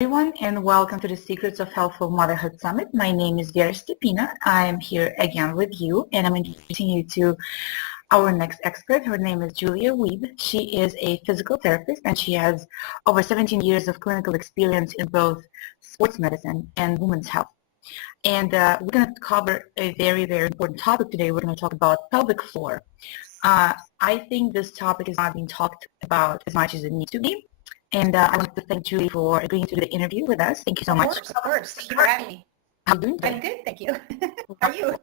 Everyone, and welcome to the Secrets of Healthful Motherhood Summit. My name is Vera Stepina. I'm here again with you, and I'm introducing you to our next expert. Her name is Julie Wiebe. She is a physical therapist, and she has over 17 years of clinical experience in both sports medicine and women's health. And we're going to cover a very, very important topic today. We're going to talk about pelvic floor. I think this topic is not being talked about as much as it needs to be. And I want to thank Julie for agreeing to do the interview with us. Thank you so much. Of course. Thank you for having me. How are you doing today? I'm good, thank you. How are you?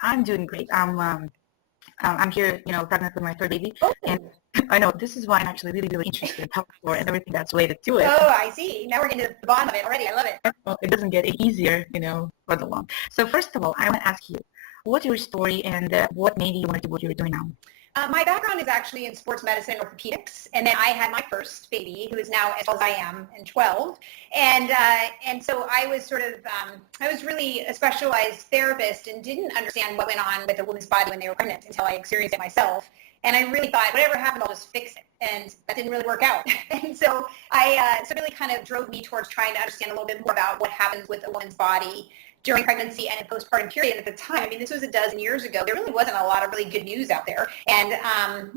I'm doing great. I'm here, pregnant with my third baby. Oh. And I know this is why I'm actually really, really interested in pelvic floor and everything that's related to it. Oh, I see. Now we're getting to the bottom of it already. I love it. Well, it doesn't get any easier, further along. So first of all, I want to ask you, what's your story and what made you want to do what you're doing now? My background is actually in sports medicine and orthopedics, and then I had my first baby, who is now as tall as I am, and 12. And so I was I was really a specialized therapist and didn't understand what went on with a woman's body when they were pregnant until I experienced it myself. And I really thought, whatever happened, I'll just fix it. And that didn't really work out. And so it really kind of drove me towards trying to understand a little bit more about what happens with a woman's body during pregnancy and a postpartum period. At the time, I mean, this was a dozen years ago, there really wasn't a lot of really good news out there. And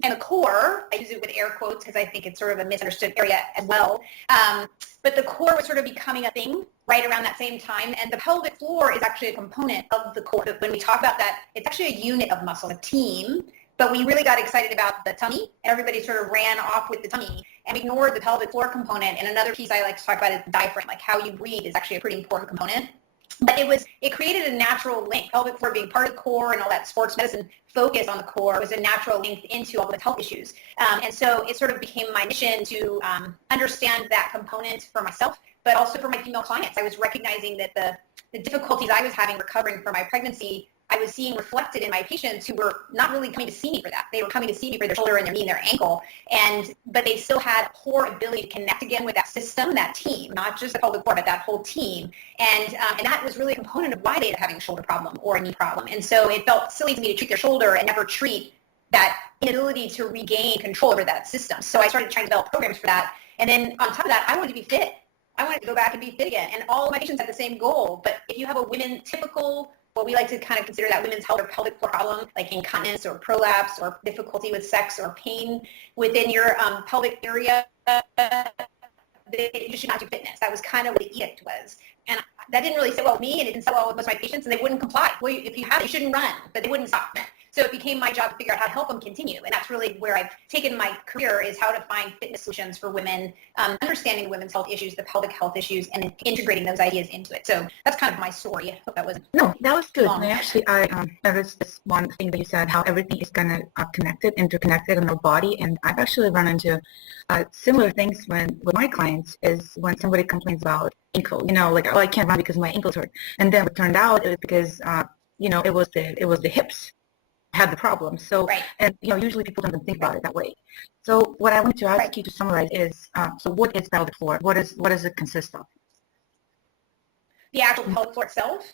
the core, I use it with air quotes because I think it's sort of a misunderstood area as well. But the core was sort of becoming a thing right around that same time. And the pelvic floor is actually a component of the core. When we talk about that, it's actually a unit of muscle, a team. But we really got excited about the tummy, and everybody sort of ran off with the tummy and ignored the pelvic floor component. And another piece I like to talk about is the diaphragm, like how you breathe is actually a pretty important component. But it created a natural link. Pelvic floor being part of the core and all that sports medicine focus on the core was a natural link into all the health issues. And so it sort of became my mission to understand that component for myself, but also for my female clients. I was recognizing that the difficulties I was having recovering from my pregnancy, I was seeing reflected in my patients who were not really coming to see me for that. They were coming to see me for their shoulder and their knee and their ankle, but they still had a poor ability to connect again with that system, that team, not just the pelvic floor, but that whole team. And that was really a component of why they were having a shoulder problem or a knee problem. And so it felt silly to me to treat their shoulder and never treat that inability to regain control over that system. So I started trying to develop programs for that. And then on top of that, I wanted to be fit. I wanted to go back and be fit again. And all of my patients had the same goal. But if you have a typical, what we like to kind of consider that women's health or pelvic floor problem, like incontinence or prolapse or difficulty with sex or pain within your pelvic area, you should not do fitness. That was kind of what the edict was. And that didn't really sit well with me, and it didn't sit well with most of my patients, and they wouldn't comply. Well, if you have it, you shouldn't run, but they wouldn't stop. So it became my job to figure out how to help them continue. And that's really where I've taken my career, is how to find fitness solutions for women, understanding women's health issues, the pelvic health issues, and integrating those ideas into it. So that's kind of my story. I hope that wasn't No, that was good. long. And actually, I noticed this one thing that you said, how everything is kind of connected, interconnected in our body. And I've actually run into similar things with my clients, is when somebody complains about ankle, like, oh, I can't run because my ankles hurt. And then it turned out it was because, it was the hips had the problem. So, Right. And usually people don't even think about it that way. So what I wanted to ask you to summarize is, so what is pelvic floor? What does it consist of? The actual pelvic floor itself.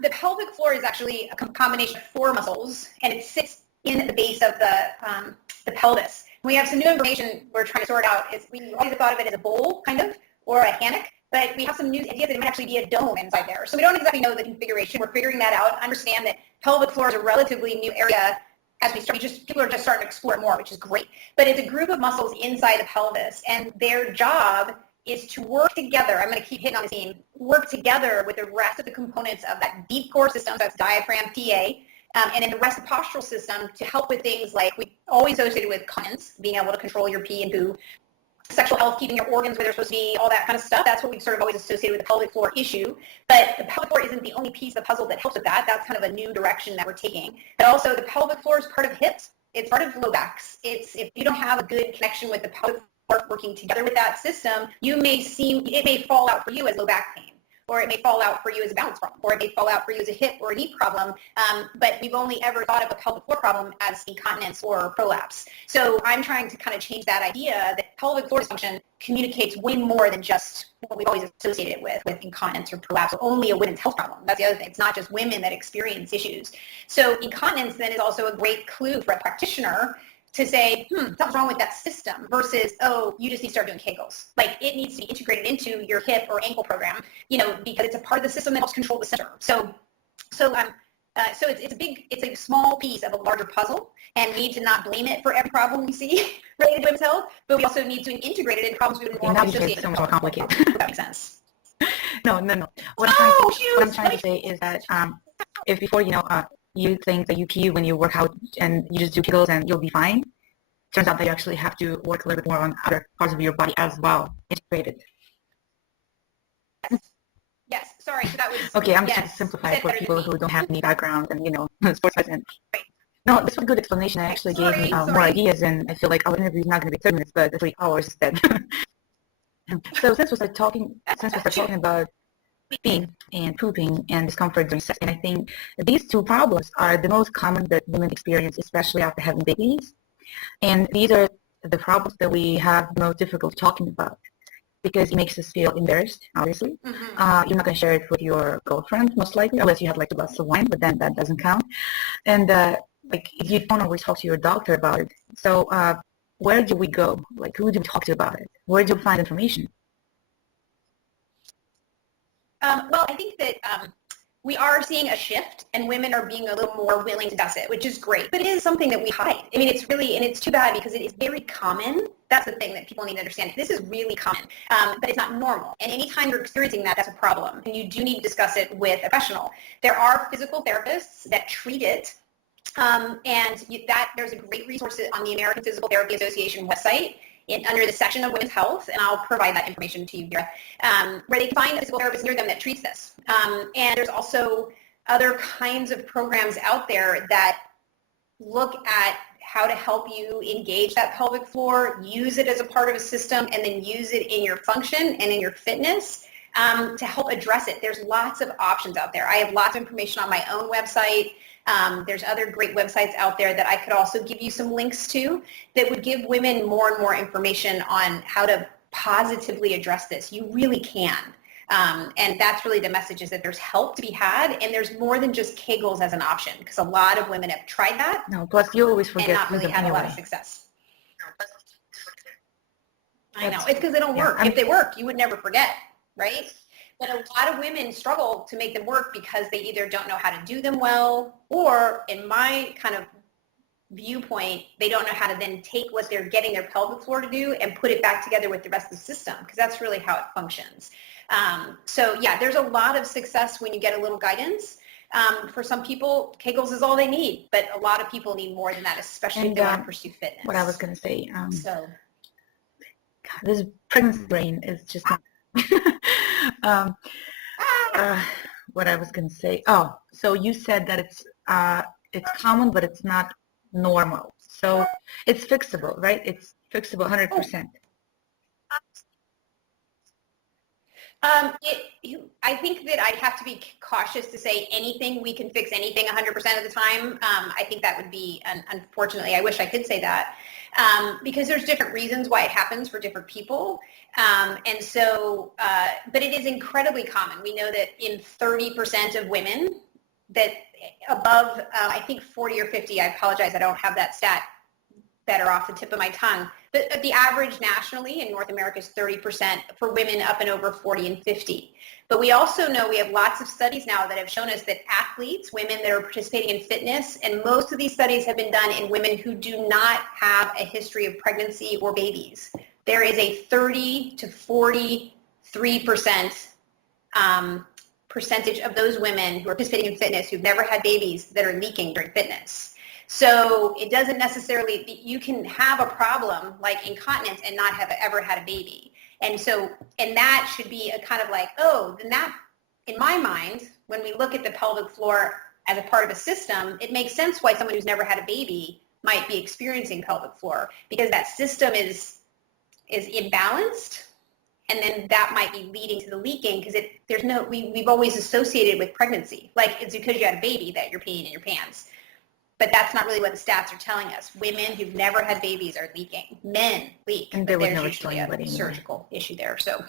The pelvic floor is actually a combination of four muscles, and it sits in the base of the pelvis. We have some new information we're trying to sort out. We always thought of it as a bowl, kind of, or a hammock, but we have some new ideas that it might actually be a dome inside there. So we don't exactly know the configuration. We're figuring that out. Understand that pelvic floor is a relatively new area as we start. People are just starting to explore it more, which is great. But it's a group of muscles inside the pelvis, and their job is to work together. I'm going to keep hitting on this theme. Work together with the rest of the components of that deep core system. So that's diaphragm, PA, and then the rest of the postural system to help with things like we always associated with continence, being able to control your pee and poo, sexual health, keeping your organs where they're supposed to be, all that kind of stuff. That's what we've sort of always associated with the pelvic floor issue. But the pelvic floor isn't the only piece of the puzzle that helps with that. That's kind of a new direction that we're taking. But also the pelvic floor is part of hips. It's part of low backs. If you don't have a good connection with the pelvic floor working together with that system, it may fall out for you as low back pain, or it may fall out for you as a balance problem, or it may fall out for you as a hip or a knee problem, but we've only ever thought of a pelvic floor problem as incontinence or prolapse. So I'm trying to kind of change that idea that pelvic floor dysfunction communicates way more than just what we've always associated it with incontinence or prolapse, or only a women's health problem. That's the other thing. It's not just women that experience issues. So incontinence then is also a great clue for a practitioner to say, something's wrong with that system versus, oh, you just need to start doing kegels. Like it needs to be integrated into your hip or ankle program, because it's a part of the system that helps control the center. So it's a small piece of a larger puzzle, and we need to not blame it for every problem we see related to women's health, but we also need to integrate it in problems we would normally associate. It's so much more complicated. If that makes sense. No. What I'm trying to say is that if before, you think that you pee when you work out and you just do kegels and you'll be fine, turns out that you actually have to work a little bit more on other parts of your body as well, integrated. Yes, sorry, so that was... Okay, I'm just trying to simplify it for people who don't have any background and, sports medicine. No, this was a good explanation. It actually gave me more ideas, and I feel like our interview is not going to be 30 minutes, but 3 hours instead. So since we started talking about peeing and pooping and discomfort during sex, and I think these two problems are the most common that women experience, especially after having babies. And these are the problems that we have the most difficulty talking about because it makes us feel embarrassed, obviously. Mm-hmm. You're not going to share it with your girlfriend, most likely, unless you have like a glass of wine, but then that doesn't count. And you don't always talk to your doctor about it. So where do we go? Like, who do we talk to about it? Where do we find information? Well, I think that we are seeing a shift, and women are being a little more willing to discuss it, which is great. But it is something that we hide. I mean, it's too bad because it is very common. That's the thing that people need to understand. This is really common, but it's not normal. And anytime you're experiencing that, that's a problem. And you do need to discuss it with a professional. There are physical therapists that treat it. There's a great resource on the American Physical Therapy Association website under the section of women's health, and I'll provide that information to you, Vera, where they can find a physical therapist near them that treats this. And there's also other kinds of programs out there that look at how to help you engage that pelvic floor, use it as a part of a system, and then use it in your function and in your fitness to help address it. There's lots of options out there. I have lots of information on my own website. There's other great websites out there that I could also give you some links to that would give women more and more information on how to positively address this. You really can. And that's really the message, is that there's help to be had, and there's more than just kegels as an option, because a lot of women have tried that. No, plus you always forget and not really had a lot of success. I know. It's because they don't work. If they work, you would never forget, right? But a lot of women struggle to make them work because they either don't know how to do them well, or in my kind of viewpoint, they don't know how to then take what they're getting their pelvic floor to do and put it back together with the rest of the system, because that's really how it functions. There's a lot of success when you get a little guidance. For some people, kegels is all they need, but a lot of people need more than that, especially if they want to pursue fitness. What I was going to say, this pregnancy brain is just not... what I was going to say. Oh, so you said that it's common, but it's not normal. So it's fixable, right? It's fixable 100%. I think that I'd have to be cautious to say anything. We can fix anything 100% of the time. I think that would be, unfortunately, I wish I could say that, because there's different reasons why it happens for different people. But it is incredibly common. We know that in 30% of women that above, I think 40 or 50, I apologize, I don't have that stat better off the tip of my tongue, but the average nationally in North America is 30% for women up and over 40 and 50. But we also know, we have lots of studies now that have shown us that athletes, women that are participating in fitness, and most of these studies have been done in women who do not have a history of pregnancy or babies. There is a 30 to 43% percentage of those women who are participating in fitness who've never had babies that are leaking during fitness. So it doesn't necessarily, you can have a problem like incontinence and not have ever had a baby. And that should be a kind of like, then that, in my mind, when we look at the pelvic floor as a part of a system, it makes sense why someone who's never had a baby might be experiencing pelvic floor, because that system is imbalanced, and then that might be leading to the leaking, because we've always associated with pregnancy, like it's because you had a baby that you're peeing in your pants. But that's not really what the stats are telling us. Women who've never had babies are leaking. Men leak, and but there's usually a surgical issue there. So,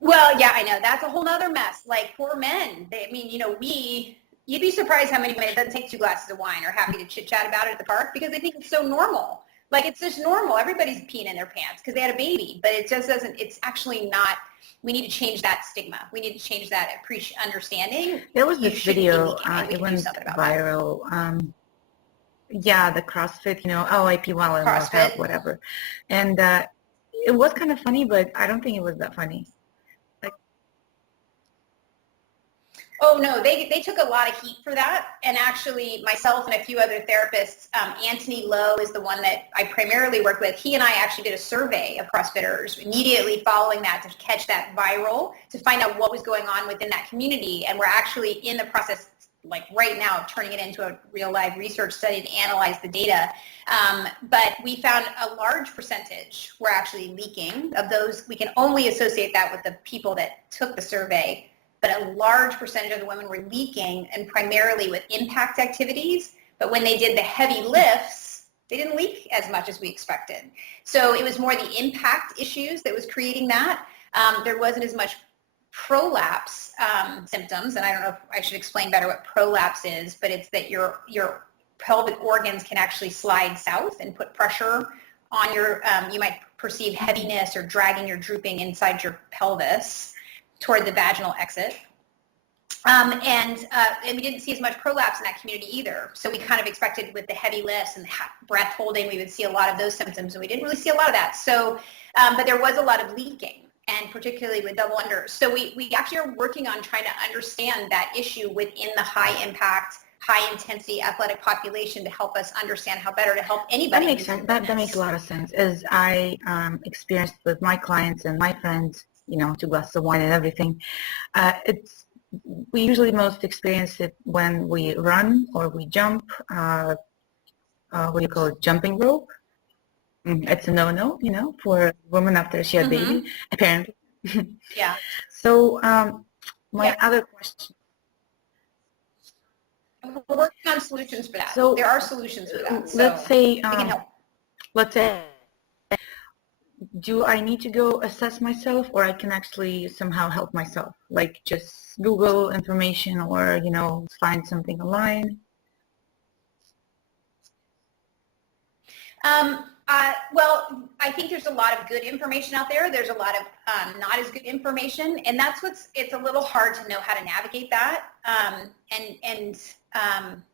well, yeah, I know. That's a whole other mess. Like, poor men. We you'd be surprised how many women, it doesn't take 2 glasses of wine, are happy to chit chat about it at the park because they think it's so normal. Like, it's just normal. Everybody's peeing in their pants because they had a baby, but it just doesn't, it's actually not. We need to change that stigma. We need to change that understanding. There was this video, it went viral. Yeah, the CrossFit, oh, I pee while I work out, whatever. And it was kind of funny, but I don't think it was that funny. Oh, no, they took a lot of heat for that. And actually, myself and a few other therapists, Anthony Lowe is the one that I primarily work with. He and I actually did a survey of CrossFitters immediately following that to catch that viral, to find out what was going on within that community. And we're actually in the process, like right now, of turning it into a real live research study to analyze the data. But we found a large percentage were actually leaking. Of those, we can only associate that with the people that took the survey. But a large percentage of the women were leaking, and primarily with impact activities. But when they did the heavy lifts, they didn't leak as much as we expected. So it was more the impact issues that was creating that. There wasn't as much prolapse symptoms, and I don't know if I should explain better what prolapse is, but it's that your pelvic organs can actually slide south and put pressure on your, you might perceive heaviness or dragging or drooping inside your pelvis toward the vaginal exit. And we didn't see as much prolapse in that community either. So we kind of expected with the heavy lifts and breath holding, we would see a lot of those symptoms, and we didn't really see a lot of that. So, but there was a lot of leaking, and particularly with double unders. So we actually are working on trying to understand that issue within the high impact, high intensity athletic population to help us understand how better to help anybody. That makes sense. That makes a lot of sense. As I experienced with my clients and my friends, 2 glasses of wine and everything. We usually most experience it when we run or we jump. What do you call it? Jumping rope. It's a no-no, for women after she had baby, apparently. Yeah. So my other question. We're working on solutions for that. So there are solutions for that. So let's say, we can help. Let's say, do I need to go assess myself, or I can actually somehow help myself, like just Google information or, find something online? Well, I think there's a lot of good information out there. There's a lot of not as good information, and that's it's a little hard to know how to navigate that.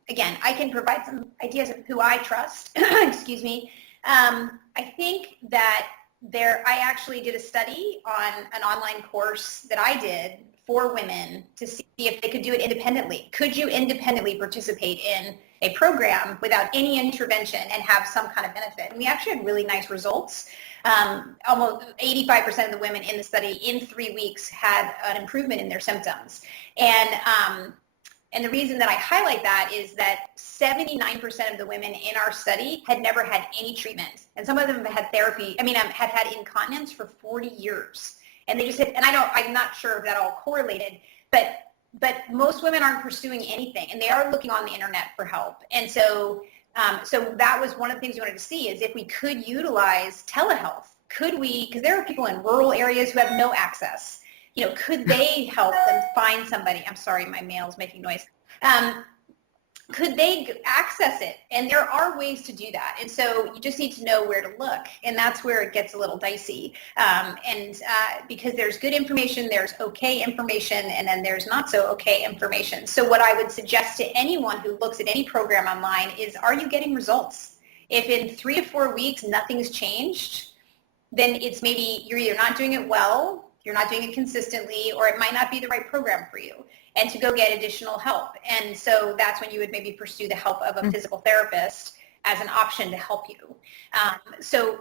Again, I can provide some ideas of who I trust. Excuse me. I think that I actually did a study on an online course that I did for women to see if they could do it independently. Could you independently participate in a program without any intervention and have some kind of benefit? And we actually had really nice results. Almost 85% of the women in the study in 3 weeks had an improvement in their symptoms. And the reason that I highlight that is that 79% of the women in our study had never had any treatment. And some of them had had had incontinence for 40 years. And they just had, and I'm not sure if that all correlated, but most women aren't pursuing anything, and they are looking on the internet for help. And so that was one of the things we wanted to see, is if we could utilize telehealth. Could we, because there are people in rural areas who have no access. Could they help them find somebody? I'm sorry, my mail's making noise. Could they access it? And there are ways to do that. And so you just need to know where to look. And that's where it gets a little dicey. Because there's good information, there's okay information, and then there's not so okay information. So what I would suggest to anyone who looks at any program online is, are you getting results? If in 3 to 4 weeks nothing's changed, then it's maybe you're either not doing it well, you're not doing it consistently, or it might not be the right program for you, and to go get additional help. And so that's when you would maybe pursue the help of a physical therapist as an option to help you. So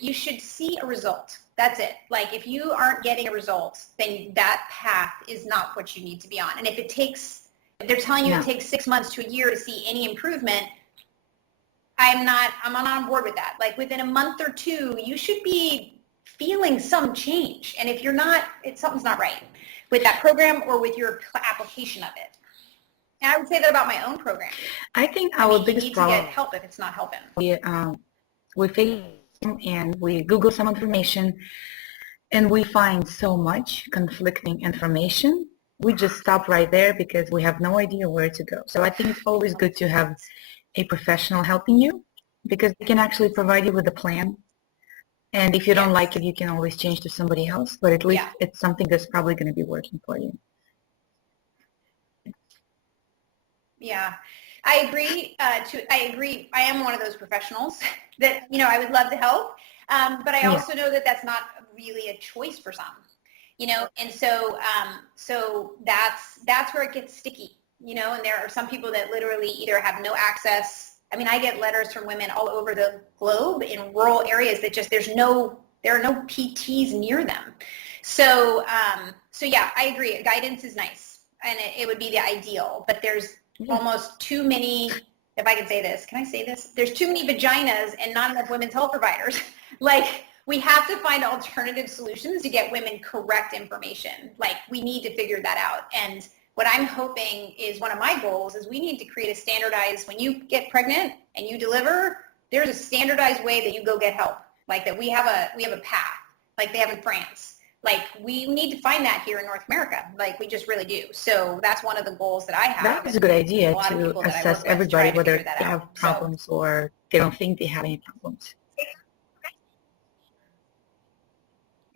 you should see a result. That's it. Like, if you aren't getting a result, then that path is not what you need to be on. And if they're telling you it takes 6 months to a year to see any improvement, I'm not on board with that. Like, within a month or 2, you should be feeling some change. And if you're not, something's not right with that program or with your application of it. And I would say that about my own program. I think our biggest problem, you need to get help if it's not helping. We face and we Google some information, and we find so much conflicting information we just stop right there because we have no idea where to go. So I think it's always good to have a professional helping you because they can actually provide you with a plan. And if you don't like it, you can always change to somebody else, but at least it's something that's probably going to be working for you. Yeah, I agree. I agree. I am one of those professionals that, you know, I would love to help. But I also know that that's not really a choice for some, you know, and so that's where it gets sticky, you know, and there are some people that literally either have no access. I mean, I get letters from women all over the globe in rural areas that just there are no PTs near them. So yeah, I agree. Guidance is nice and it would be the ideal, but there's almost too many, if I can say this, can I say this? There's too many vaginas and not enough women's health providers. Like, we have to find alternative solutions to get women correct information. Like, we need to figure that out. And what I'm hoping is one of my goals is we need to create a standardized, when you get pregnant and you deliver, there's a standardized way that you go get help. Like that we have a path, like they have in France. Like, we need to find that here in North America. Like, we just really do. So that's one of the goals that I have. That is a good idea to assess everybody, whether they have problems or they don't think they have any problems.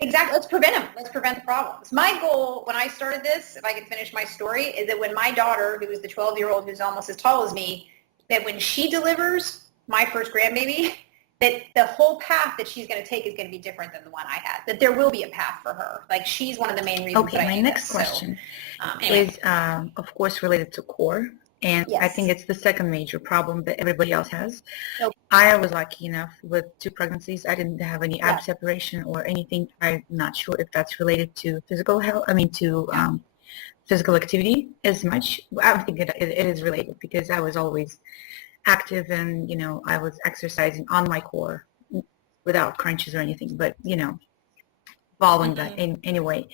Exactly. Let's prevent them. Let's prevent the problems. My goal when I started this, if I could finish my story, is that when my daughter, who is the 12-year-old who's almost as tall as me, that when she delivers my first grandbaby, that the whole path that she's going to take is going to be different than the one I had, that there will be a path for her. Like, she's one of the main reasons that I do this. Okay, my next question is, of course, related to core. And I think it's the second major problem that everybody else has. I was lucky enough with 2 pregnancies. I didn't have any ab separation or anything. I'm not sure if that's related to physical health, to physical activity as much. I think it is related because I was always active and, you know, I was exercising on my core without crunches or anything, but, you know, following that in any way.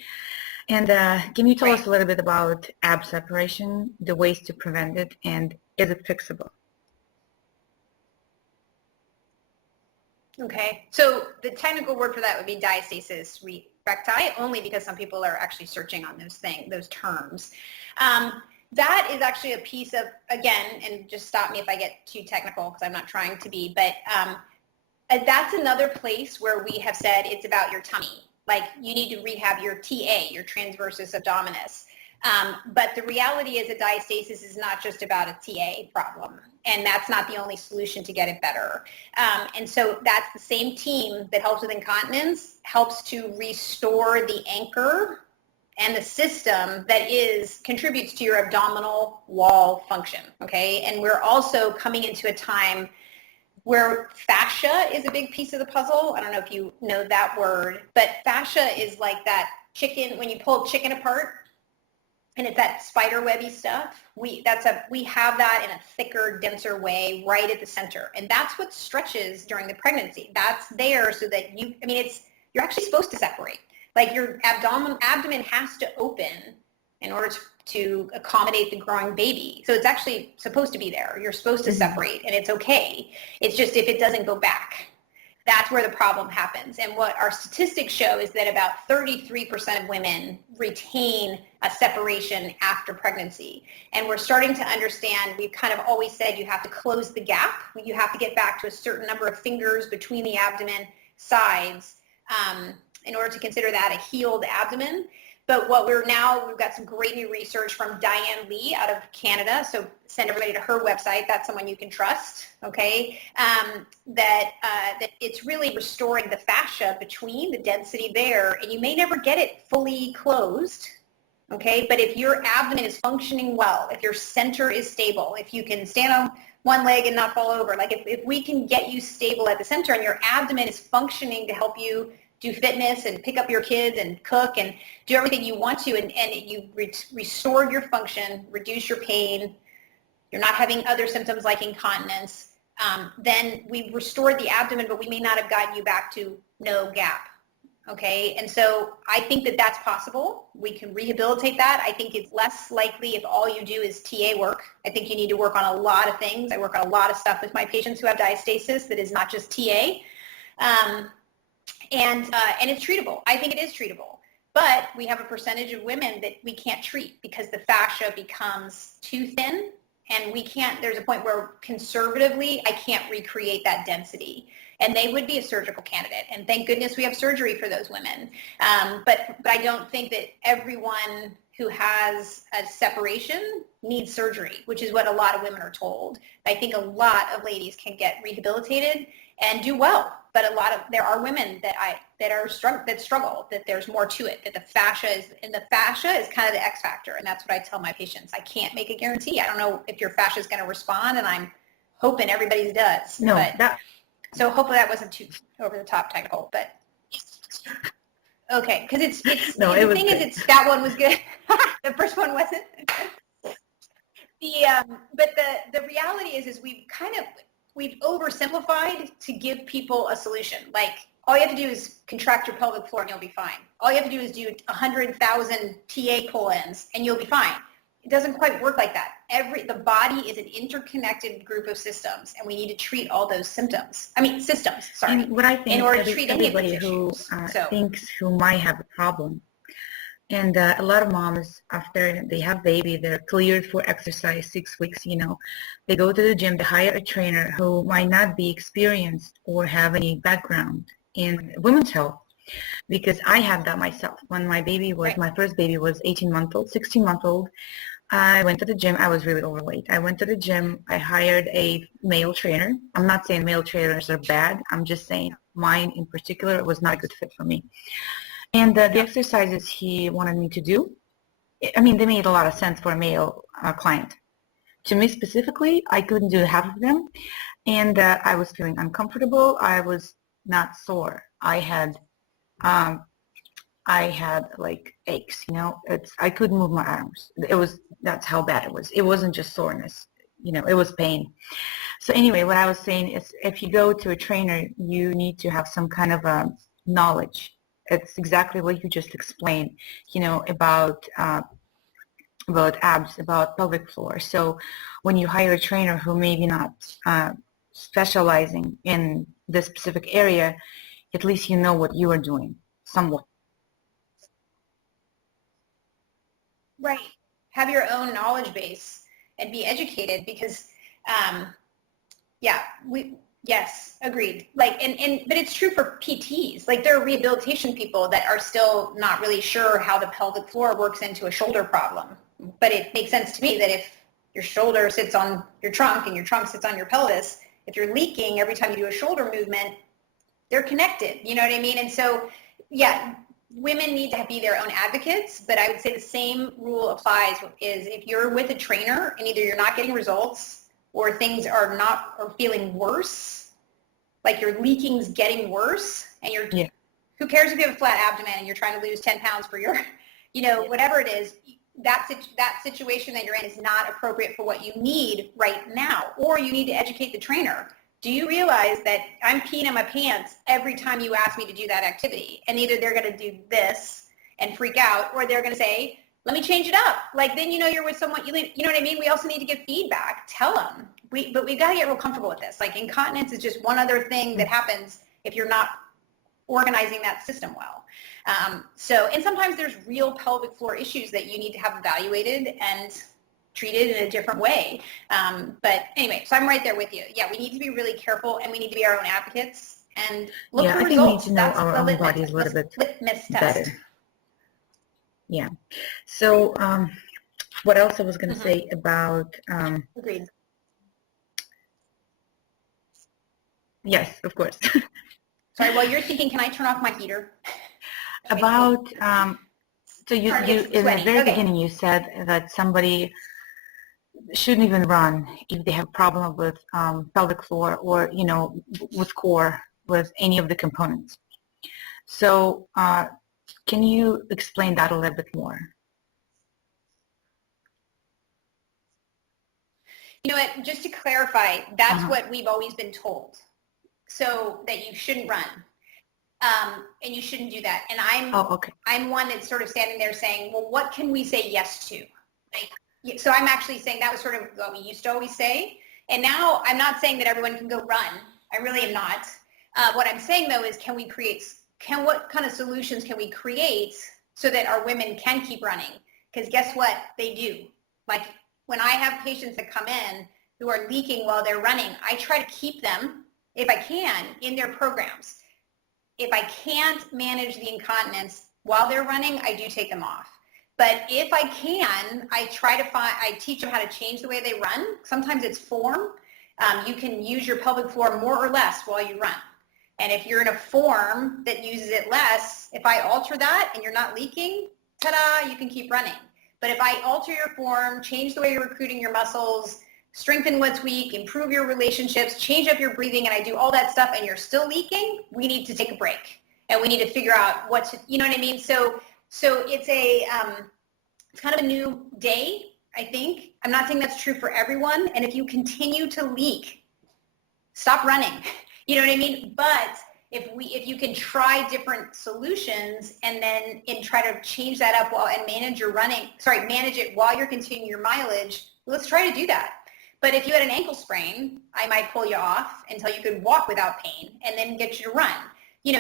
And can you tell us a little bit about ab separation, the ways to prevent it, and is it fixable? Okay, so the technical word for that would be diastasis recti, only because some people are actually searching on those terms. That is actually a piece of, again, and just stop me if I get too technical because I'm not trying to be, but that's another place where we have said it's about your tummy. Like, you need to rehab your TA, your transversus abdominis. But the reality is that diastasis is not just about a TA problem, and that's not the only solution to get it better. And so that's the same team that helps with incontinence, helps to restore the anchor and the system that contributes to your abdominal wall function, okay? And we're also coming into a time where fascia is a big piece of the puzzle. I don't know if you know that word, but fascia is like that chicken, when you pull chicken apart, and it's that spider webby stuff. We have that in a thicker, denser way right at the center. And that's what stretches during the pregnancy. That's there so that you're actually supposed to separate. Like, your abdomen has to open in order to accommodate the growing baby. So it's actually supposed to be there. You're supposed to separate, and it's okay. It's just if it doesn't go back, that's where the problem happens. And what our statistics show is that about 33% of women retain a separation after pregnancy. And we're starting to understand, we've kind of always said you have to close the gap. You have to get back to a certain number of fingers between the abdomen sides in order to consider that a healed abdomen. But we've got some great new research from Diane Lee out of Canada. So send everybody to her website. That's someone you can trust, okay? That it's really restoring the fascia between the density there, and you may never get it fully closed, okay? But if your abdomen is functioning well, if your center is stable, if you can stand on one leg and not fall over, like if we can get you stable at the center and your abdomen is functioning to help you do fitness and pick up your kids and cook and do everything you want to, and you restore your function, reduce your pain, you're not having other symptoms like incontinence, then we've restored the abdomen, but we may not have gotten you back to no gap, okay? And so I think that that's possible. We can rehabilitate that. I think it's less likely if all you do is TA work. I think you need to work on a lot of things. I work on a lot of stuff with my patients who have diastasis that is not just TA. And it's treatable. I think it is treatable. But we have a percentage of women that we can't treat because the fascia becomes too thin, and we can't, there's a point where conservatively, I can't recreate that density. And they would be a surgical candidate. And thank goodness we have surgery for those women. But I don't think that everyone who has a separation needs surgery, which is what a lot of women are told. I think a lot of ladies can get rehabilitated and do well, but there are women that struggle, that there's more to it, that the fascia is kind of the X factor, and that's what I tell my patients. I can't make a guarantee. I don't know if your fascia is going to respond, and I'm hoping everybody's does. No, so hopefully that wasn't too over the top technical, but okay, because it's no, the thing is that one was good. The first one wasn't. But the reality is we've oversimplified to give people a solution. Like, all you have to do is contract your pelvic floor and you'll be fine. All you have to do is do 100,000 TA pull-ins and you'll be fine. It doesn't quite work like that. The body is an interconnected group of systems, and we need to treat all those systems. Sorry. And what I think in order to treat everybody who thinks who might have a problem, and a lot of moms, after they have baby, they're cleared for exercise 6 weeks, they go to the gym, they hire a trainer who might not be experienced or have any background in women's health. Because I had that myself. When my first baby was 16-month-old, I went to the gym. I was really overweight. I went to the gym. I hired a male trainer. I'm not saying male trainers are bad. I'm just saying mine in particular was not a good fit for me. And the exercises he wanted me to do, they made a lot of sense for a male client. To me specifically, I couldn't do half of them. And I was feeling uncomfortable. I was not sore. I had like aches, I couldn't move my arms. That's how bad it was. It wasn't just soreness, it was pain. So anyway, what I was saying is, if you go to a trainer, you need to have some kind of a knowledge. It's exactly what you just explained, about abs, about pelvic floor. So when you hire a trainer who maybe not specializing in this specific area, at least you know what you are doing somewhat. Right. Have your own knowledge base and be educated, because yes, agreed. Like, but it's true for PTs. Like, there are rehabilitation people that are still not really sure how the pelvic floor works into a shoulder problem. But it makes sense to me that if your shoulder sits on your trunk and your trunk sits on your pelvis, if you're leaking every time you do a shoulder movement, they're connected. You know what I mean? And so, yeah, women need to be their own advocates, but I would say the same rule applies. Is if you're with a trainer and either you're not getting results or things are feeling worse, like your leaking's getting worse, and who cares if you have a flat abdomen and you're trying to lose 10 pounds for your, whatever it is, that situation that you're in is not appropriate for what you need right now, or you need to educate the trainer. Do you realize that I'm peeing in my pants every time you ask me to do that activity? And either they're going to do this and freak out, or they're going to say, let me change it up. Like, then you're with someone, you know what I mean? We also need to give feedback. Tell them. But we've got to get real comfortable with this. Like, incontinence is just one other thing that happens if you're not organizing that system well. And sometimes there's real pelvic floor issues that you need to have evaluated and treated in a different way. But anyway, so I'm right there with you. Yeah, we need to be really careful, and we need to be our own advocates and look for results. I think we need to know our own bodies a little bit better. Yeah. So what else I was going to say about... Agreed. Yes, of course. Sorry, while you're thinking, can I turn off my heater? About... So you in the very beginning, you said that somebody shouldn't even run if they have a problem with pelvic floor or, with core, with any of the components. So can you explain that a little bit more? You know what, just to clarify, that's what we've always been told. So that you shouldn't run. And you shouldn't do that. And I'm one that's sort of standing there saying, well, what can we say yes to? So I'm actually saying that was sort of what we used to always say. And now I'm not saying that everyone can go run. I really am not. What I'm saying, though, is what kind of solutions can we create so that our women can keep running. Because guess what? They do. Like when I have patients that come in who are leaking while they're running, I try to keep them, if I can, in their programs. If I can't manage the incontinence while they're running, I do take them off. But if I can, I teach them how to change the way they run. Sometimes it's form. You can use your pelvic floor more or less while you run. And if you're in a form that uses it less, if I alter that and you're not leaking, ta-da, you can keep running. But if I alter your form, change the way you're recruiting your muscles, strengthen what's weak, improve your relationships, change up your breathing, and I do all that stuff and you're still leaking, we need to take a break. And we need to figure out what to, you know what I mean? So it's it's kind of a new day, I think. I'm not saying that's true for everyone. And if you continue to leak, stop running. You know what I mean? But if you can try different solutions and try to change that up and manage it while you're continuing your mileage, let's try to do that. But if you had an ankle sprain, I might pull you off until you could walk without pain and then get you to run.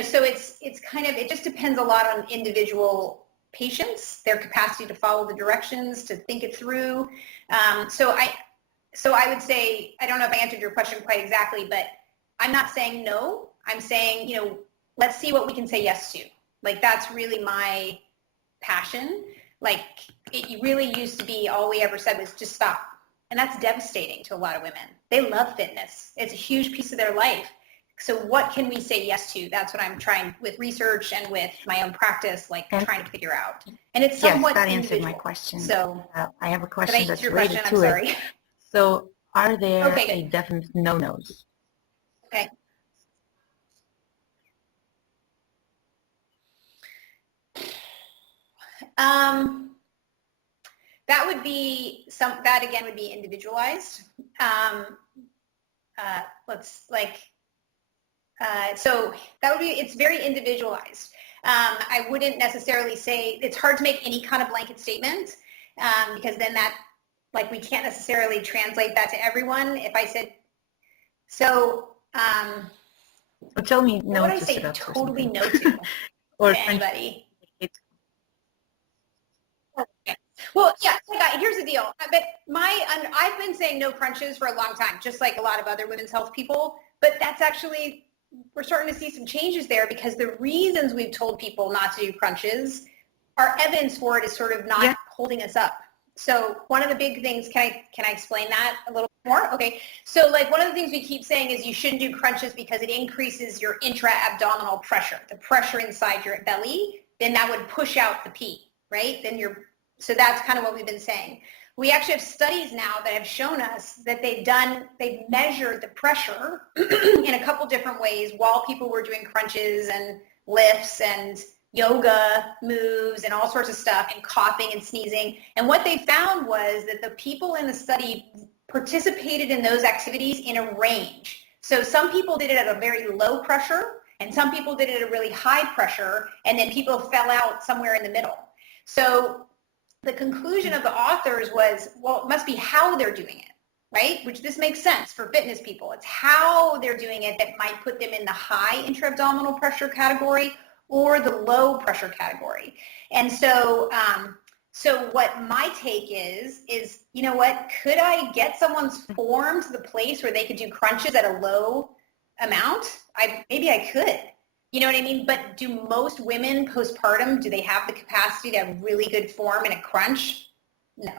So it just depends a lot on individual patients, their capacity to follow the directions, to think it through. So I would say, I don't know if I answered your question quite exactly, but I'm not saying no. I'm saying, let's see what we can say yes to. Like, that's really my passion. Like, it really used to be all we ever said was just stop. And that's devastating to a lot of women. They love fitness. It's a huge piece of their life. So what can we say yes to? That's what I'm trying with research and with my own practice, trying to figure out. And it's somewhat that individual. answered my question. So I have a question that's related to I'm sorry. it. So are there Okay. a definite no-nos? Okay. That would be that again would be individualized. So that would be, it's very individualized. I wouldn't necessarily say, it's hard to make any kind of blanket statement, because then we can't necessarily translate that to everyone. If I said, Well, tell me no what would I to say sit up totally no to or anybody? Okay. Well, yeah, here's the deal. But I've been saying no crunches for a long time, just like a lot of other women's health people. But that's actually, we're starting to see some changes there, because the reasons we've told people not to do crunches, our evidence for it is sort of not holding us up. So one of the big things, can I explain that a little more? Okay. So one of the things we keep saying is you shouldn't do crunches because it increases your intra-abdominal pressure, the pressure inside your belly. Then that would push out the pee, right? So that's kind of what we've been saying. We actually have studies now that have shown us that they've measured the pressure in a couple different ways while people were doing crunches and lifts and yoga moves and all sorts of stuff, and coughing and sneezing. And what they found was that the people in the study participated in those activities in a range. So some people did it at a very low pressure, and some people did it at a really high pressure, and then people fell out somewhere in the middle. So the conclusion of the authors was, well, it must be how they're doing it, right? Which this makes sense for fitness people. It's how they're doing it that might put them in the high intra-abdominal pressure category or the low pressure category. And so what my take is, you know what, could I get someone's form to the place where they could do crunches at a low amount? Maybe I could. You know what I mean? But do most women postpartum, do they have the capacity to have really good form in a crunch? No.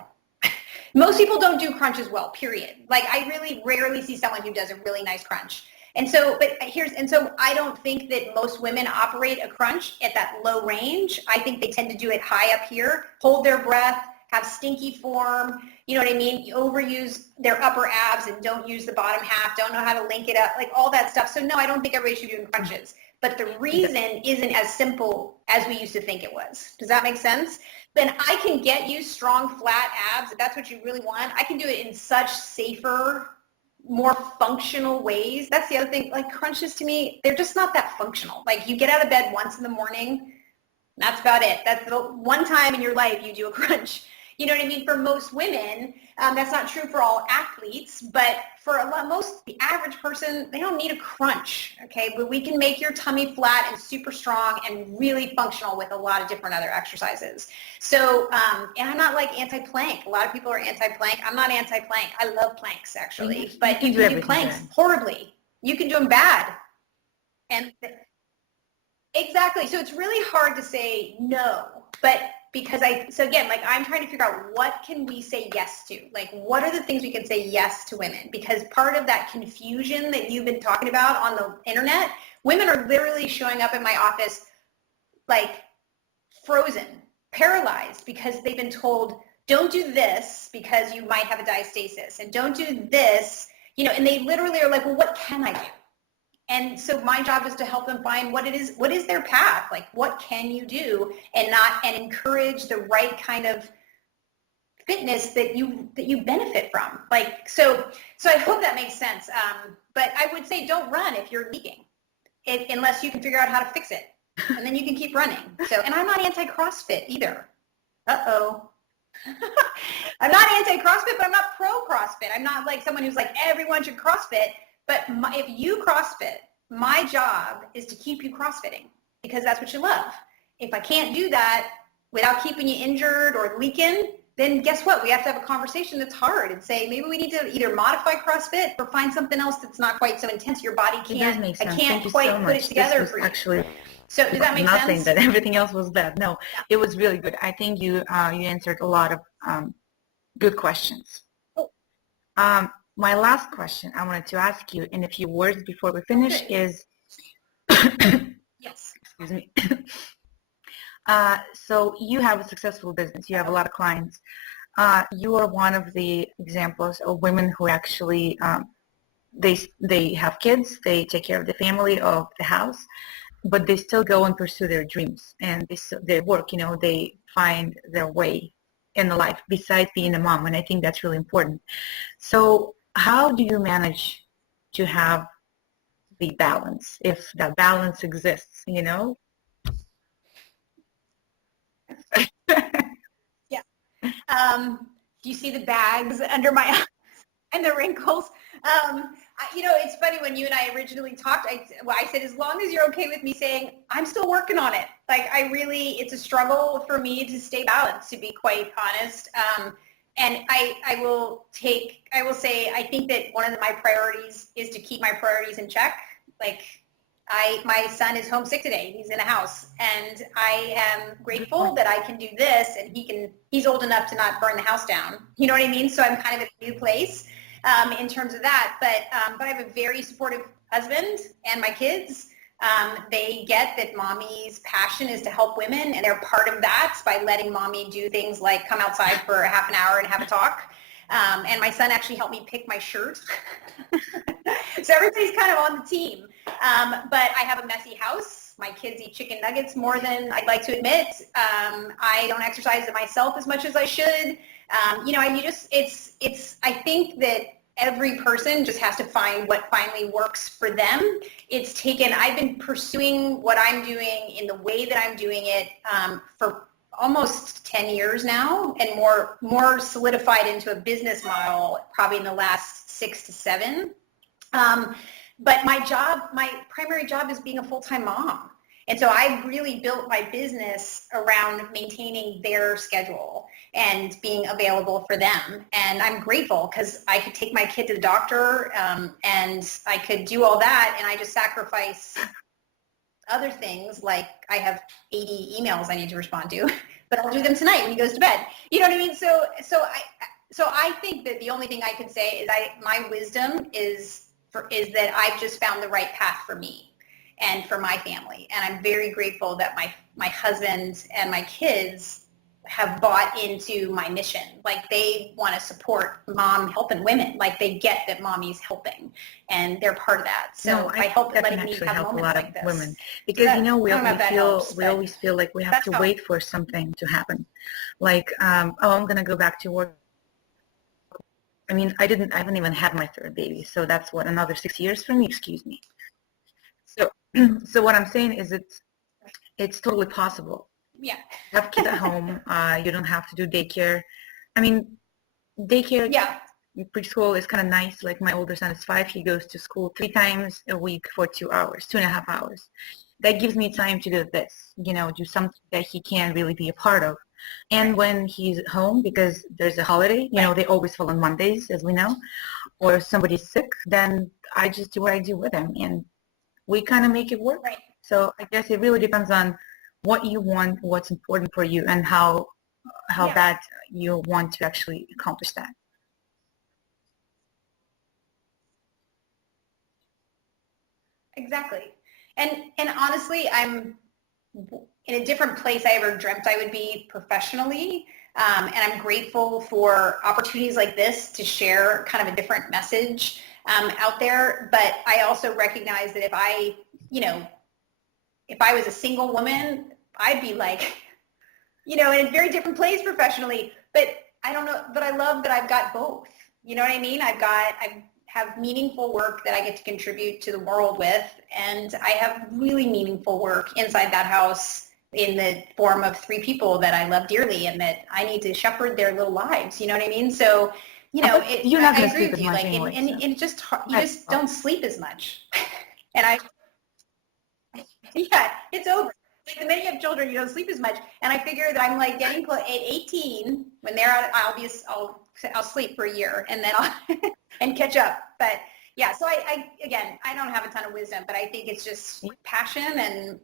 Most people don't do crunches well, period. I really rarely see someone who does a really nice crunch. And so I don't think that most women operate a crunch at that low range. I think they tend to do it high up here, hold their breath, have stinky form, you know what I mean? Overuse their upper abs and don't use the bottom half, don't know how to link it up, all that stuff. So no, I don't think everybody should be doing crunches. But the reason isn't as simple as we used to think it was. Does that make sense? Then I can get you strong, flat abs. If that's what you really want, I can do it in such safer, more functional ways. That's the other thing. Crunches to me, they're just not that functional. You get out of bed once in the morning, that's about it. That's the one time in your life you do a crunch. You know what I mean? For most women, that's not true for all athletes, but for the average person, they don't need a crunch, okay? But we can make your tummy flat and super strong and really functional with a lot of different other exercises. So, and I'm not like anti-plank. A lot of people are anti-plank. I'm not anti-plank. I love planks, actually. But you can do planks horribly. You can do them bad. And exactly. So it's really hard to say no, but because I'm trying to figure out what can we say yes to? Like, what are the things we can say yes to women? Because part of that confusion that you've been talking about on the internet, women are literally showing up in my office like frozen, paralyzed, because they've been told, don't do this because you might have a diastasis, and don't do this, and they literally are like, well, what can I do? And so my job is to help them find what is their path, like what can you do, and encourage the right kind of fitness that you benefit from. Like, so I hope that makes sense. But I would say don't run if you're leaking, unless you can figure out how to fix it, and then you can keep running. So, and I'm not anti-CrossFit either. Uh-oh. I'm not anti-CrossFit, but I'm not pro-CrossFit. I'm not like someone who's like, everyone should CrossFit. But if you CrossFit, my job is to keep you CrossFitting, because that's what you love. If I can't do that without keeping you injured or leaking, then guess what? We have to have a conversation that's hard and say, maybe we need to either modify CrossFit or find something else that's not quite so intense. Your body can't, I can't quite put it together for you. Actually, so does that make sense? Not saying that everything else was bad. No, yeah. It was really good. I think you answered a lot of good questions. Oh. My last question I wanted to ask you in a few words before we finish is, yes. Excuse me. So you have a successful business. You have a lot of clients. You are one of the examples of women who actually, they have kids, they take care of the family, of the house, but they still go and pursue their dreams, and they work, they find their way in the life besides being a mom, and I think that's really important. So how do you manage to have the balance, if that balance exists, Yeah. Do you see the bags under my eyes and the wrinkles? It's funny, when you and I originally talked, I said, as long as you're okay with me saying, I'm still working on it. Like, it's a struggle for me to stay balanced, to be quite honest. And I will say, I think that one of my priorities is to keep my priorities in check. Like, my son is homesick today. He's in a house, and I am grateful that I can do this, and he's old enough to not burn the house down. You know what I mean? So I'm kind of at a new place in terms of that. But I have a very supportive husband, and my kids, they get that mommy's passion is to help women, and they're part of that by letting mommy do things like come outside for a half an hour and have a talk. And my son actually helped me pick my shirt. So everybody's kind of on the team. But I have a messy house. My kids eat chicken nuggets more than I'd like to admit. I don't exercise it myself as much as I should. I think that every person just has to find what finally works for them. I've been pursuing what I'm doing in the way that I'm doing it for almost 10 years now, and more solidified into a business model probably in the last 6 to 7. But my primary job is being a full-time mom. And so I really built my business around maintaining their schedule and being available for them. And I'm grateful because I could take my kid to the doctor and I could do all that, and I just sacrifice other things, like I have 80 emails I need to respond to, but I'll do them tonight when he goes to bed. You know what I mean? So I think that the only thing I can say is my wisdom is that I've just found the right path for me and for my family. And I'm very grateful that my husband and my kids have bought into my mission. Like, they want to support mom helping women. Like, they get that mommy's helping, and they're part of that. So I hope that letting me have moments like this. Women, because we always feel like we have to wait for something to happen. Like, I'm going to go back to work. I mean, I haven't even had my third baby, so that's another 6 years for me. Excuse me. So what I'm saying is it's totally possible. Yeah. have kids at home. You don't have to do daycare. I mean, daycare, Yeah. preschool is kind of nice. Like my older son is 5. He goes to school 3 times a week for 2 hours, 2.5 hours. That gives me time to do this, do something that he can really be a part of. And when he's home, because there's a holiday, they always fall on Mondays, as we know, or if somebody's sick, then I just do what I do with him, and we kind of make it work. Right. So I guess it really depends on what you want, what's important for you, and how bad you want to actually accomplish that. Exactly. And honestly, I'm in a different place I ever dreamt I would be professionally. And I'm grateful for opportunities like this to share kind of a different message out there. But I also recognize that if I was a single woman, I'd be like, in a very different place professionally. But I don't know, but I love that I've got both. You know what I mean? I have meaningful work that I get to contribute to the world with, and I have really meaningful work inside that house in the form of 3 people that I love dearly and that I need to shepherd their little lives. You know what I mean? So, You're not I going to agree sleep with as you. much Like, anyway. and it's just you just don't sleep as much. And yeah, it's over. Like the minute you have children, you don't sleep as much. And I figure that I'm like getting close at 18 when they're out. I'll sleep for a year and then I'll and catch up. But yeah, so I don't have a ton of wisdom, but I think it's just passion and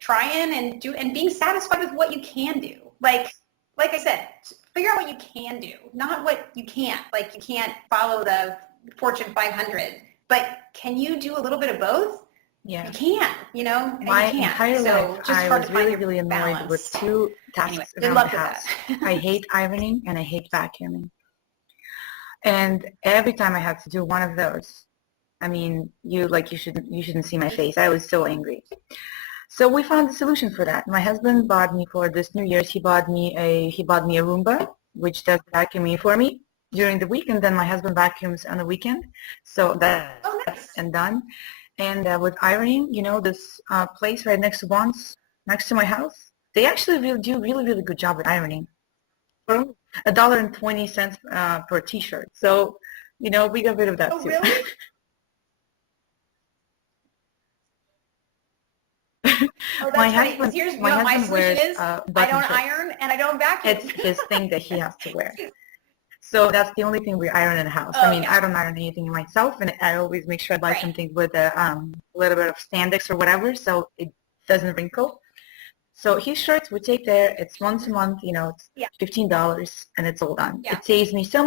trying and being satisfied with what you can do. Like I said, figure out what you can do, not what you can't. Like you can't follow the Fortune 500, but can you do a little bit of both? Yeah. You can, and my you can. entire So life, just I hard was to find really, really your annoyed balance. with 2 tasks Anyway, good around luck the with house. that. I hate ironing and I hate vacuuming. And every time I had to do one of those, I mean, you shouldn't see my face. I was so angry. So we found a solution for that. My husband bought me for this New Year's. He bought me a Roomba, which does vacuuming for me during the week, and then my husband vacuums on the weekend. So that's Nice. and done. And with ironing, this place right next to Bonds, next to my house, they actually really do really, really good job with ironing. For $1.20 per T-shirt. So, we got rid of that Oh, too. really? Oh, My that's funny. husband, Here's my what my husband solution wears is. I button don't shirts. iron and I don't vacuum. It's his thing that he has to wear. So that's the only thing we iron in the house. Oh, I mean, yeah. I don't iron anything myself, and I always make sure I buy Right. something with a little bit of spandex or whatever, so it doesn't wrinkle. So his shirts we take there. It's once a month. It's $15, and it's all done. Yeah. It saves me so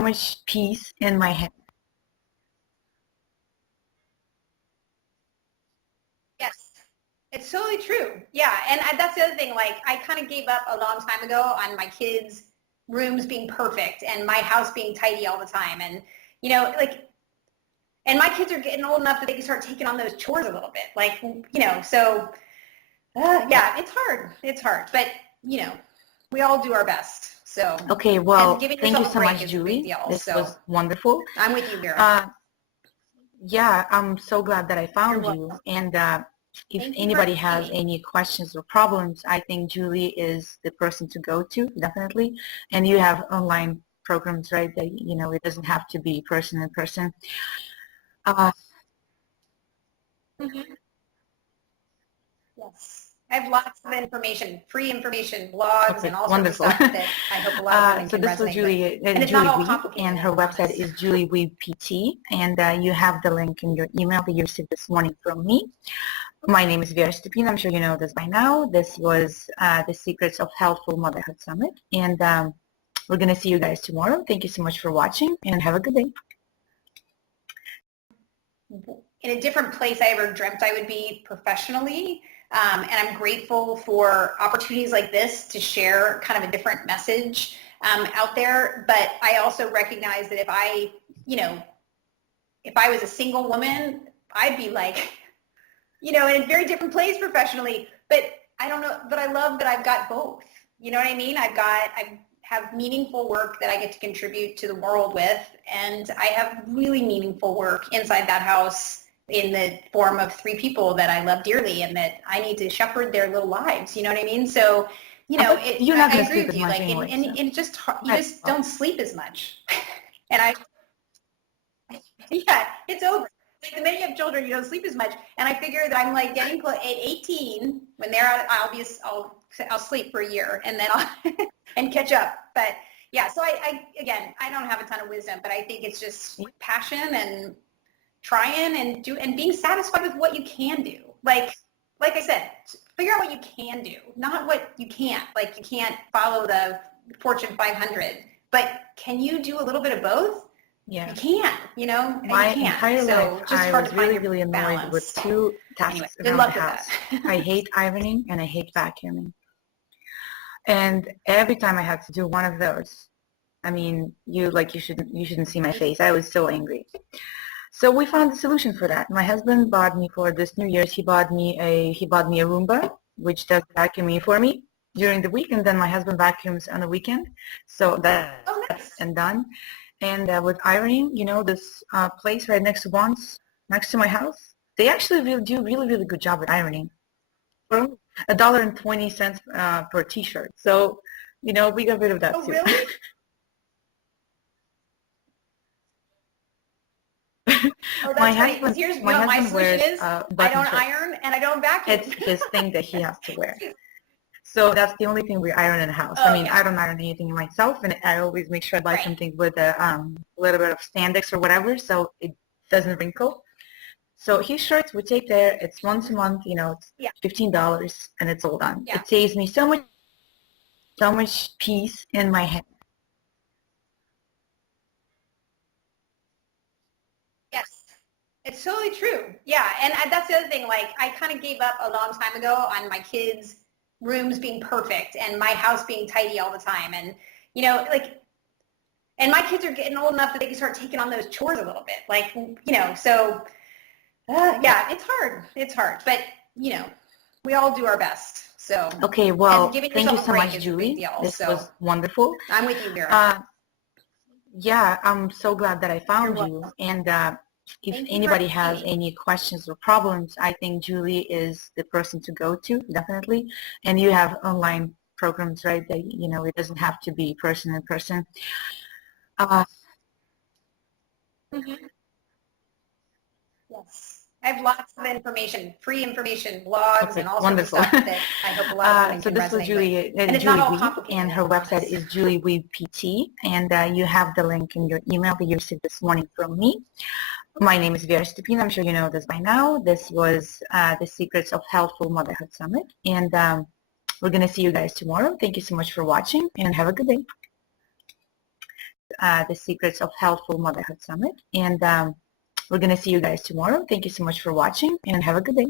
much peace in my head. Yes. It's totally true. Yeah, and that's the other thing. Like, I kind of gave up a long time ago on my kids' rooms being perfect and my house being tidy all the time. And, and my kids are getting old enough that they can start taking on those chores a little bit. Like, so, yeah, it's hard. It's hard. But, we all do our best. So, Okay, well, and giving thank you yourself so a break much, is a Julie. big deal. This So was wonderful. I'm with you, Vera. Yeah, I'm so glad that I found You're you. welcome. And if Thank you for anybody has asking. any questions or problems, I think Julie is the person to go to, definitely. And you have online programs, right? That, it doesn't have to be person in person. Mhm. Yes. I have lots of information, free information, blogs, Okay, and all sorts of wonderful. stuff that I hope a lot of women So can this was resonate with. And it's not Julie all Wiebe, complicated, and I her website promise. is Julie Wiebe PT, and you have the link in your email that you received this morning from me. My name is Vera Stepina. I'm sure you know this by now. This was the Secrets of Healthful Motherhood Summit, and we're going to see you guys tomorrow. Thank you so much for watching, and have a good day. In a different place I ever dreamt I would be professionally. And I'm grateful for opportunities like this to share kind of a different message out there. But I also recognize that if I was a single woman, I'd be like, in a very different place professionally. But I don't know, but I love that I've got both. You know what I mean? I have meaningful work that I get to contribute to the world with, and I have really meaningful work inside that house in the form of 3 people that I love dearly and that I need to shepherd their little lives. You know what I mean? So, You're not I going to agree sleep with as you. much Like, anyway. and So. it's just, you just don't sleep as much. And yeah, it's over. Like the minute you have children, you don't sleep as much. And I figure that I'm like getting close at 18 when they're out, I'll sleep for a year and then I'll and catch up. But yeah, so I don't have a ton of wisdom, but I think it's just passion and trying and being satisfied with what you can do. Like I said, figure out what you can do, not what you can't. Like you can't follow the Fortune 500, but can you do a little bit of both? Yeah. You can, and my you can't. entire so life, just I hard was to find really, really annoyed balance. with 2 tasks Anyway, good around luck the with house. that. I hate ironing and I hate vacuuming. And every time I had to do one of those, I mean, you shouldn't see my face. I was so angry. So we found a solution for that. My husband bought me for this New Year's. He bought me a Roomba, which does vacuuming for me during the week, and then my husband vacuums on the weekend. So that's Nice. and done. And with ironing, this place right next to my house, they actually do really, really good job with ironing. For $1.20 per T-shirt. So, we got rid of that too. Really? Oh, that's funny. Because here's my solution is I don't iron and I don't vacuum. It's his thing that he has to wear. So that's the only thing we iron in the house. Oh, I mean, yeah. I don't iron anything myself, and I always make sure I buy something with a little bit of spandex or whatever, so it doesn't wrinkle. So his shirts we take there. It's once a month. It's $15, and it's all done. Yeah. It saves me so much peace in my head. Yes, it's totally true. Yeah, and that's the other thing. Like, I kind of gave up a long time ago on my kids' rooms being perfect and my house being tidy all the time. And, and my kids are getting old enough that they can start taking on those chores a little bit. Like, so, yeah, it's hard. It's hard. But, we all do our best. So, okay, well, thank you so much, Julie. This was wonderful. I'm with you, Vera. Yeah, I'm so glad that I found you. And if anybody has any questions or problems, I think Julie is the person to go to, definitely. And you have online programs, right? That, it doesn't have to be person in person. Yes. I have lots of information, free information, blogs, and all wonderful. sorts of stuff that I hope a lot of women so can this was resonate Julie, with. And it's Julie not all Wiebe, complicated. and her website is Julie Wiebe PT, and you have the link in your email that you received this morning from me. My name is Vera Stepina. I'm sure you know this by now. This was the Secrets of Healthful Motherhood Summit, and we're going to see you guys tomorrow. Thank you so much for watching, and have a good day. The Secrets of Healthful Motherhood Summit, and we're going to see you guys tomorrow. Thank you so much for watching, and have a good day.